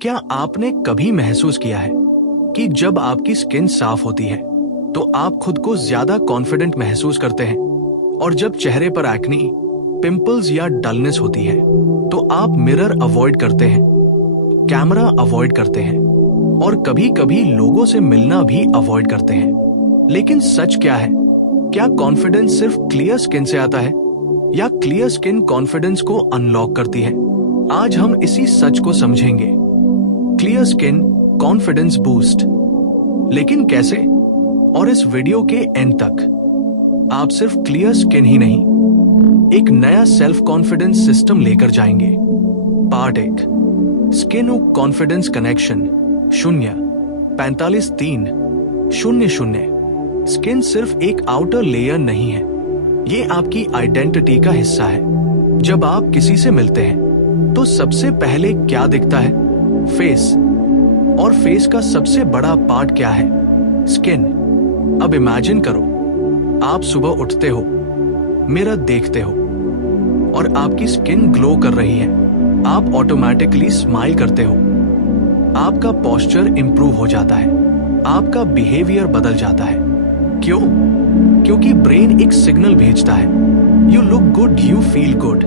क्या आपने कभी महसूस किया है कि जब आपकी स्किन साफ होती है तो आप खुद को ज्यादा कॉन्फिडेंट महसूस करते हैं, और जब चेहरे पर एक्नी, पिंपल्स या डलनेस होती है तो आप मिरर अवॉइड करते हैं, कैमरा अवॉइड करते हैं और कभी कभी लोगों से मिलना भी अवॉइड करते हैं। लेकिन सच क्या है? क्या कॉन्फिडेंस सिर्फ क्लियर स्किन से आता है या क्लियर स्किन कॉन्फिडेंस को अनलॉक करती है? आज हम इसी सच को समझेंगे। क्लियर स्किन कॉन्फिडेंस बूस्ट, लेकिन कैसे? और इस वीडियो के एंड तक आप सिर्फ क्लियर स्किन ही नहीं, एक नया सेल्फ कॉन्फिडेंस सिस्टम लेकर जाएंगे। Part 1, skin confidence connection 0453000। Skin सिर्फ एक आउटर लेयर नहीं है, ये आपकी आइडेंटिटी का हिस्सा है। जब आप किसी से मिलते हैं तो सबसे पहले क्या दिखता है? फेस। और फेस का सबसे बड़ा पार्ट क्या है? स्किन। अब इमेजिन करो, आप सुबह उठते हो, मिरर देखते हो और आपकी स्किन ग्लो कर रही है। आप ऑटोमेटिकली स्माइल करते हो, आपका पोस्चर इंप्रूव हो जाता है, आपका बिहेवियर बदल जाता है। क्यों? क्योंकि ब्रेन एक सिग्नल भेजता है, you look good, you feel good.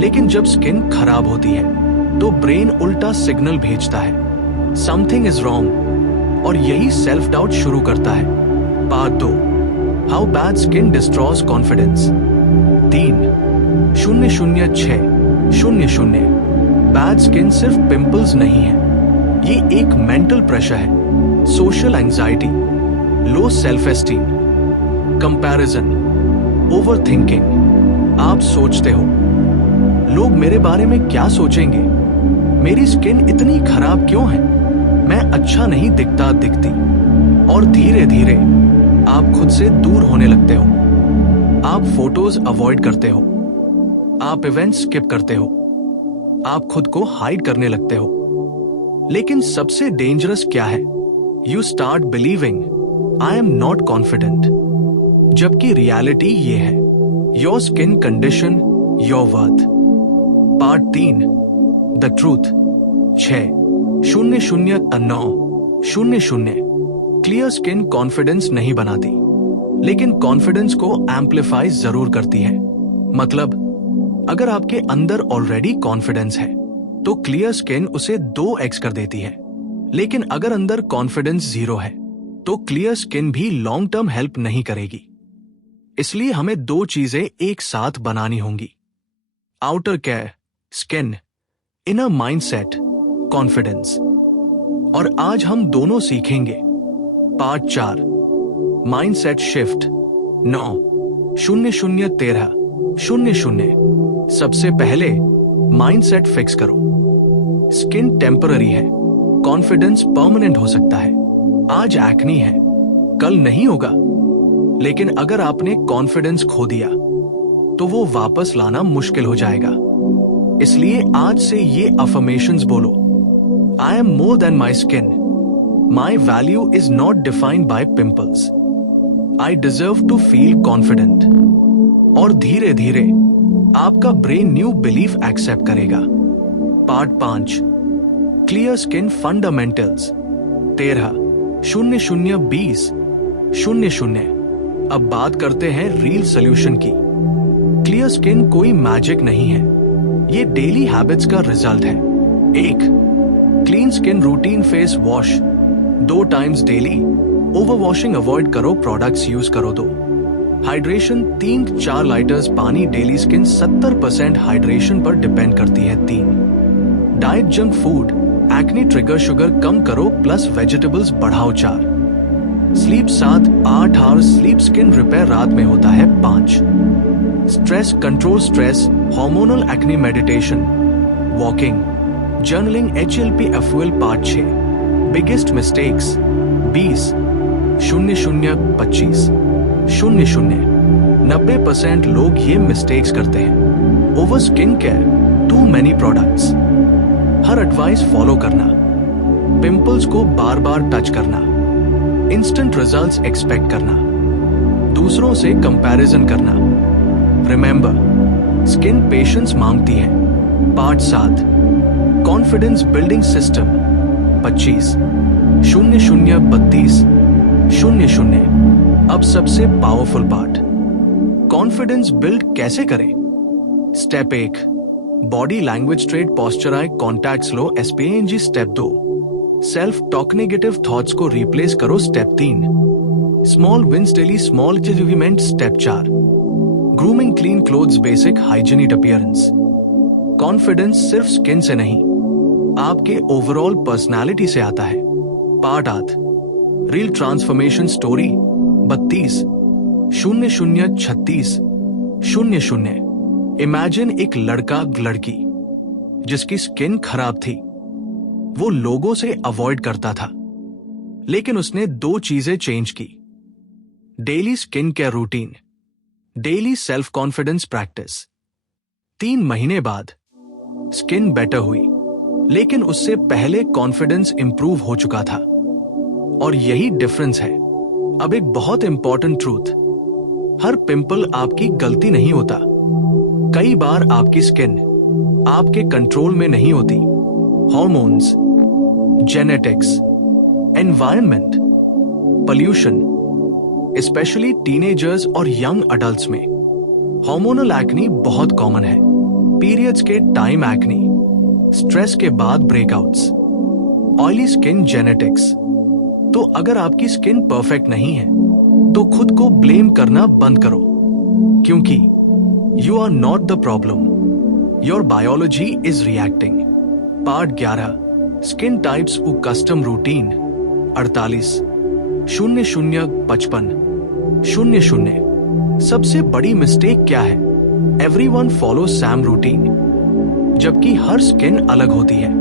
लेकिन जब स्किन खराब होती है तो ब्रेन उल्टा सिग्नल भेजता है, समथिंग इज रॉन्ग, और यही सेल्फ डाउट शुरू करता है। Part 2, how bad skin destroys confidence 300600। Bad skin सिर्फ पिंपल्स नहीं है, ये एक मेंटल प्रेशर है, social anxiety, low self esteem, comparison, overthinking. आप सोचते हो, लोग मेरे बारे में क्या सोचेंगे? मेरी स्किन इतनी खराब क्यों है? मैं अच्छा नहीं दिखती। और धीरे धीरे आप खुद से दूर होने लगते हो। आप फोटोज अवॉइड करते हो, आप इवेंट्स स्किप करते हो, आप खुद को हाइड करने लगते हो। लेकिन सबसे डेंजरस क्या है? You start believing I am not confident, जबकि रियलिटी ये है, your skin condition your worth. Part 3, the truth 600900। Clear skin confidence नहीं बनाती, लेकिन कॉन्फिडेंस को एम्पलीफाई जरूर करती है। मतलब, अगर आपके अंदर ऑलरेडी कॉन्फिडेंस है तो क्लियर स्किन उसे 2x कर देती है। लेकिन अगर अंदर कॉन्फिडेंस 0 है तो क्लियर स्किन भी लॉन्ग टर्म हेल्प नहीं करेगी। इसलिए हमें 2 चीजें एक साथ बनानी होंगी, outer care skin, inner mindset confidence. और आज हम दोनों सीखेंगे। Part 4, mindset shift 9001300। सबसे पहले माइंडसेट फिक्स करो। स्किन टेम्पररी है, कॉन्फिडेंस परमानेंट हो सकता है। आज एक्नी है, कल नहीं होगा। लेकिन अगर आपने कॉन्फिडेंस खो दिया तो वो वापस लाना मुश्किल हो जाएगा। इसलिए आज से ये अफर्मेशंस बोलो। I am more than my skin, my value is not defined by pimples, I deserve to feel confident. और धीरे धीरे आपका ब्रेन न्यू बिलीफ एक्सेप्ट करेगा। Part 5, clear skin fundamentals 13002000। अब बात करते हैं रियल सोल्यूशन की। क्लियर स्किन कोई मैजिक नहीं है, ये डेली हैबिट्स का रिजल्ट है। 1, clean skin routine face wash 2 times daily, over washing avoid करो, प्रोडक्ट्स यूज करो 2। हाइड्रेशन 3-4 लीटर्स पानी डेली, स्किन 70% हाइड्रेशन पर डिपेंड करती है 3। Diet junk food, acne trigger sugar कम करो, प्लस वेजिटेबल्स बढ़ाओ 4। Sleep 7-8 hours sleep, skin repair रात में होता है 5। Stress control stress, hormonal acne meditation, walking, journaling, HLP FUL। Part 6, biggest mistakes 20-0025। 90% लोग ये मिस्टेक्स करते हैं। Over skin care, too many products, हर एडवाइस फॉलो करना, पिंपल्स को बार बार टच करना, इंस्टेंट रिजल्ट्स एक्सपेक्ट करना, दूसरों से कंपैरिजन करना। रिमेंबर, स्किन पेशेंस मांगती है। Part 7, confidence building system 25 00 32 00। अब सबसे पावरफुल पार्ट, कॉन्फिडेंस बिल्ड कैसे करें। Step 1, body language trade posture eye contact लो SPNG। Step 2, self talk negative thoughts को रिप्लेस करो। Step 3, small wins daily small achievement. Step 4, grooming clean clothes basic hygienic appearance. Confidence सिर्फ skin से नहीं, आपके overall personality से आता है। Part 8, real transformation story 32 00 36 00। Imagine एक लड़का लड़की जिसकी स्किन खराब थी, वो लोगों से अवॉइड करता था, लेकिन उसने 2 चीजें चेंज की। Daily skin care routine, daily self confidence practice. 3 महीने बाद स्किन बेटर हुई, लेकिन उससे पहले कॉन्फिडेंस इंप्रूव हो चुका था। और यही डिफरेंस है। अब एक बहुत इंपॉर्टेंट ट्रूथ, हर पिंपल आपकी गलती नहीं होता। कई बार आपकी स्किन आपके कंट्रोल में नहीं होती। Hormones, genetics, environment, pollution, specially teenagers और यंग अडल्ट्स में हार्मोनल एक्नी बहुत कॉमन है। पीरियड्स के टाइम एक्नी, स्ट्रेस के बाद ब्रेकआउट्स, ऑयली स्किन, जेनेटिक्स। तो अगर आपकी स्किन परफेक्ट नहीं है तो खुद को ब्लेम करना बंद करो, क्योंकि you are not the problem, your biology is reacting. Part 11, skin types उ कस्टम रूटीन 48 00 55 00। सबसे बड़ी मिस्टेक क्या है? एवरीवन फॉलो सैम रूटीन, जबकि हर स्किन अलग होती है।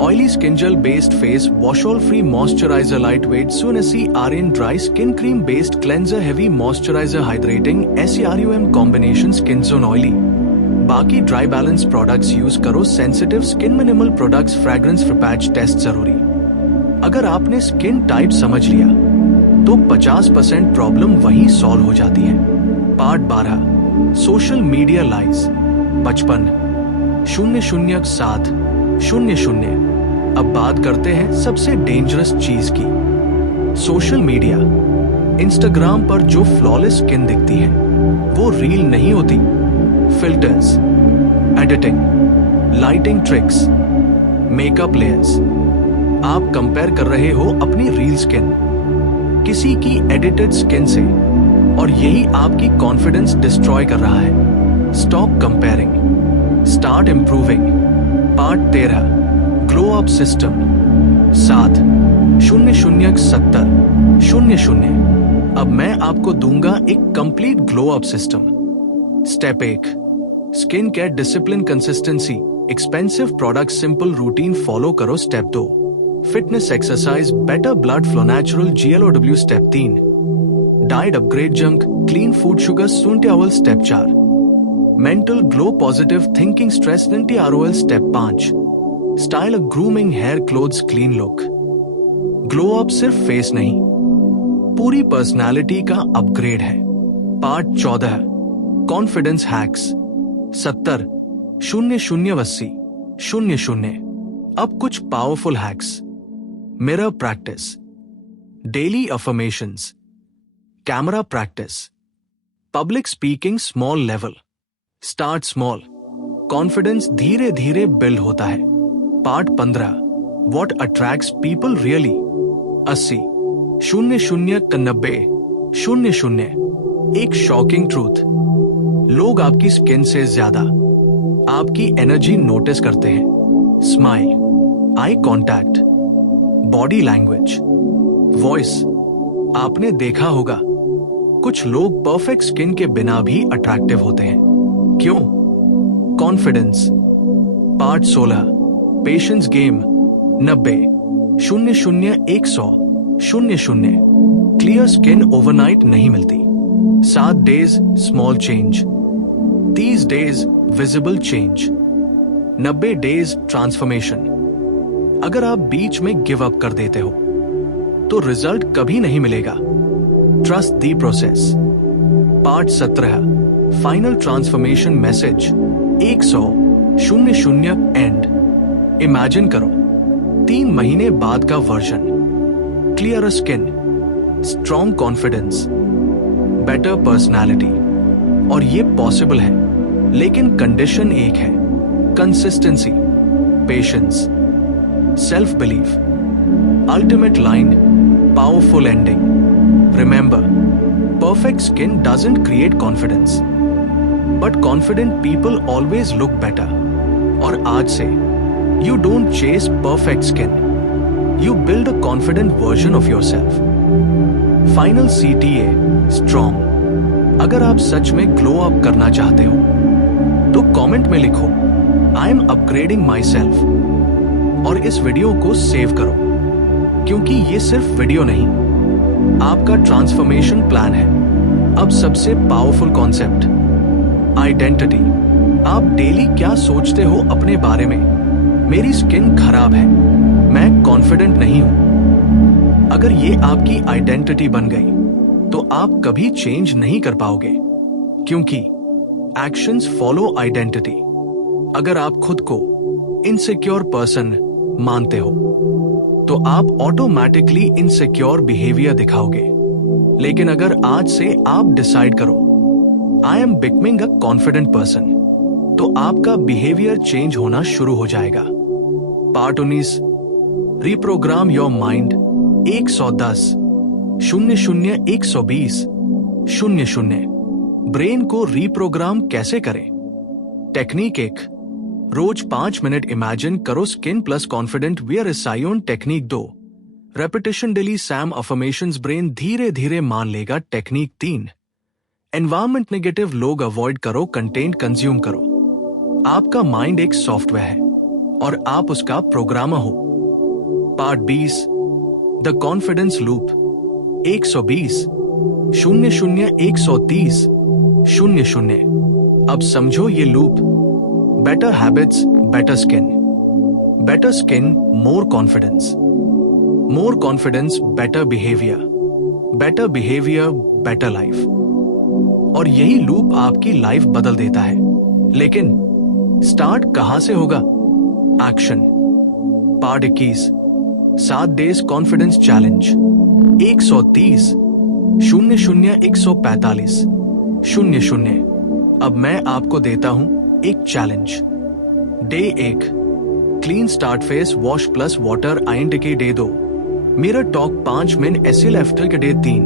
Oily skin gel based face wash, oil free moisturiser, light weight सुनसी आर्यन, dry skin cream based cleanser, heavy moisturiser, hydrating SERUM combination, skin zone oily. बाकी ड्राई बैलेंस प्रोडक्ट्स यूज करो। Sensitive skin minimal products, fragrance free patch test जरूरी। अगर आपने skin type समझ लिया तो 50% प्रॉब्लम वहीं सॉल्व हो जाती है। Part 12, social media lies 55 00 7 00। अब बात करते हैं सबसे डेंजरस चीज की। सोशल मीडिया, इंस्टाग्राम पर जो फ्लॉलेस स्किन दिखती है वो रील नहीं होती। Filters, editing, lighting tricks, makeup layers. आप कंपेयर कर रहे हो अपनी रियल स्किन किसी की एडिटेड स्किन से, और यही आपकी कॉन्फिडेंस डिस्ट्रॉय कर रहा है। Stop comparing, start improving. Part 13, glow up system 7 00 70 00। अब मैं आपको दूंगा एक complete glow up system. Step 1, skin care discipline, consistency, expensive product, simple routine follow करो। Step 2, fitness exercise, better blood flow, natural GLOW। Step 3, diet upgrade, junk clean food, sugar सूंटे अवल। Step 4, mental glow, positive thinking, stress anti ROL। Step 5, style, grooming, hair, clothes, clean look. Glow up सिर्फ face नहीं, पूरी personality का upgrade है। Part 14, confidence hacks 70 00 80 00। अब कुछ powerful hacks. Mirror practice, daily affirmations, camera practice, public speaking small level. Start small, confidence धीरे धीरे build होता है। Part 15, what attracts people really 80 00 90 00। एक शॉकिंग ट्रूथ, लोग आपकी स्किन से ज्यादा आपकी एनर्जी नोटिस करते हैं। Smile, eye contact, body language, voice. आपने देखा होगा कुछ लोग परफेक्ट स्किन के बिना भी अट्रैक्टिव होते हैं। क्यों? Confidence. Part 16, patience game 90 00 100 00। Clear skin overnight नहीं मिलती। 7 days small change, 30 days visible change, 90 days transformation. अगर आप बीच में गिव अप कर देते हो तो रिजल्ट कभी नहीं मिलेगा। Trust the process. Part 17, final transformation message 100 00 and imagine करो 3 महीने बाद का version. Clear skin, strong confidence, better personality. और ये पॉसिबल है, लेकिन कंडीशन एक है, consistency, patience, self belief. Ultimate line, powerful ending. Remember, perfect skin doesn't create confidence, but confident people always look better. और आज से you don't chase perfect skin, you build a confident version of yourself. Final CTA, strong. अगर आप सच में glow up करना चाहते हो तो कमेंट में लिखो I am upgrading myself और इस वीडियो को सेव करो, क्योंकि ये सिर्फ वीडियो नहीं, आपका ट्रांसफॉर्मेशन प्लान है। अब सबसे पावरफुल कॉन्सेप्ट, आइडेंटिटी। आप डेली क्या सोचते हो अपने बारे में? मेरी स्किन खराब है, मैं कॉन्फिडेंट नहीं हूं। अगर ये आपकी आइडेंटिटी बन गई तो आप कभी चेंज नहीं कर पाओगे, क्योंकि एक्शंस फॉलो आइडेंटिटी। अगर आप खुद को इनसिक्योर पर्सन मानते हो तो आप ऑटोमेटिकली इनसिक्योर बिहेवियर दिखाओगे। लेकिन अगर आज से आप डिसाइड करो I am becoming a confident person, तो आपका बिहेवियर चेंज होना शुरू हो जाएगा। Part 19, reprogram your mind. 110 00 120 00। Brain को रिप्रोग्राम कैसे करें? टेक्निक 1, रोज 5 मिनट इमेजिन करो स्किन प्लस कॉन्फिडेंट वियर सायोन। Technique 2, repetition daily same affirmations. Brain धीरे धीरे मान लेगा। टेक्निक 3, एनवायरमेंट नेगेटिव लोग अवॉइड करो, कंटेंट कंज्यूम करो। आपका माइंड एक सॉफ्टवेयर है और आप उसका प्रोग्रामर हो। Part 20, the confidence loop. 120 00 130 00। अब समझो ये loop. Better habits, better skin, better skin, more confidence, more confidence, better behaviour, better behaviour, better life. और यही लूप आपकी लाइफ बदल देता है। लेकिन स्टार्ट कहां से होगा? Action. Part 21, 7 days confidence challenge. 130 00 145 00। अब मैं आपको देता हूं एक challenge. Day 1, clean start phase wash plus water INTK। Day 2, mirror talk 5 minute SLFT के। डे 3,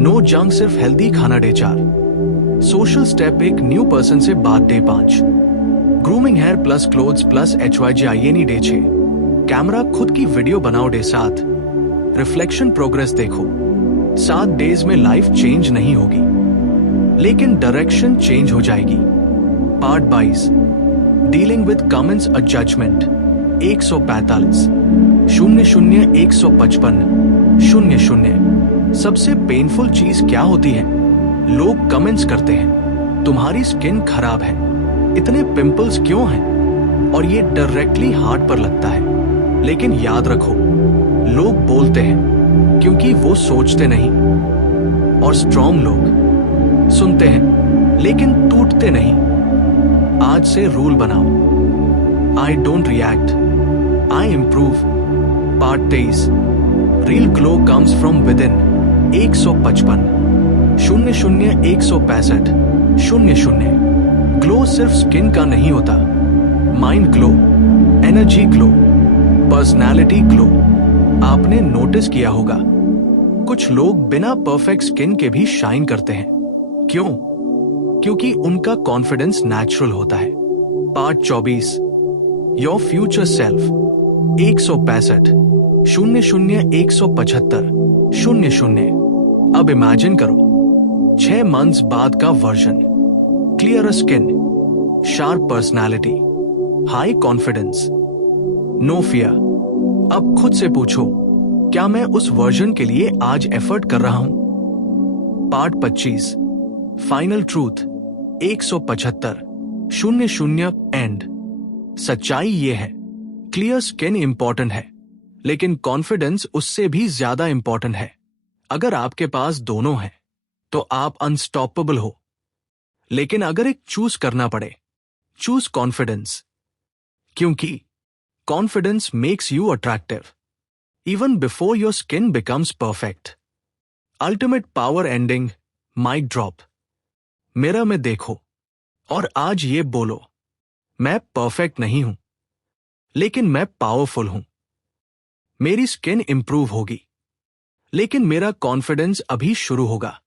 नो जंक सिर्फ हेल्दी खाना। Day 4, social step 1, new person से बात। Day 5, grooming here plus clothes plus HYGINE। Day 6, camera खुद की video बनाओ। Day 7, reflection progress देखो। 7 days में लाइफ चेंज नहीं होगी, लेकिन डायरेक्शन चेंज हो जाएगी। Part 22, dealing with comments a judgment. 145 00 155 00। सबसे पेनफुल चीज क्या होती है? लोग कमेंट्स करते हैं तुम्हारी स्किन खराब है, इतने पिंपल्स क्यों हैं? और ये डायरेक्टली हार्ट पर लगता है। लेकिन याद रखो, लोग बोलते हैं क्योंकि वो सोचते नहीं। और स्ट्रॉन्ग लोग सुनते हैं लेकिन टूटते नहीं। आज से रूल बनाओ, I don't react, I improve. Part 23, real glow comes from with in. 155 00 165 00। Glow सिर्फ स्किन का नहीं होता, mind glow, energy glow, personality glow. आपने नोटिस किया होगा कुछ लोग बिना परफेक्ट स्किन के भी शाइन करते हैं। क्यों? क्योंकि उनका कॉन्फिडेंस नेचुरल होता है। Part 24, your future self. 165 00 175 00। अब इमेजिन करो 6 मंथ्स बाद का version. Clear skin, sharp personality, high confidence, no fear. अब खुद से पूछो, क्या मैं उस वर्जन के लिए आज एफर्ट कर रहा हूं? Part 25, final truth. 175 00 एंड। सच्चाई ये है, क्लियर स्किन इंपॉर्टेंट है, लेकिन कॉन्फिडेंस उससे भी ज्यादा इंपॉर्टेंट है। अगर आपके पास दोनों है तो आप अनस्टॉपेबल हो। लेकिन अगर एक चूज करना पड़े, चूज कॉन्फिडेंस, क्योंकि Confidence makes you attractive, even before your skin becomes perfect. Ultimate power ending, mic drop. Mirror में देखो और आज ये बोलो, मैं परफेक्ट नहीं हूं, लेकिन मैं पावरफुल हूं। मेरी स्किन इंप्रूव होगी, लेकिन मेरा कॉन्फिडेंस अभी शुरू होगा।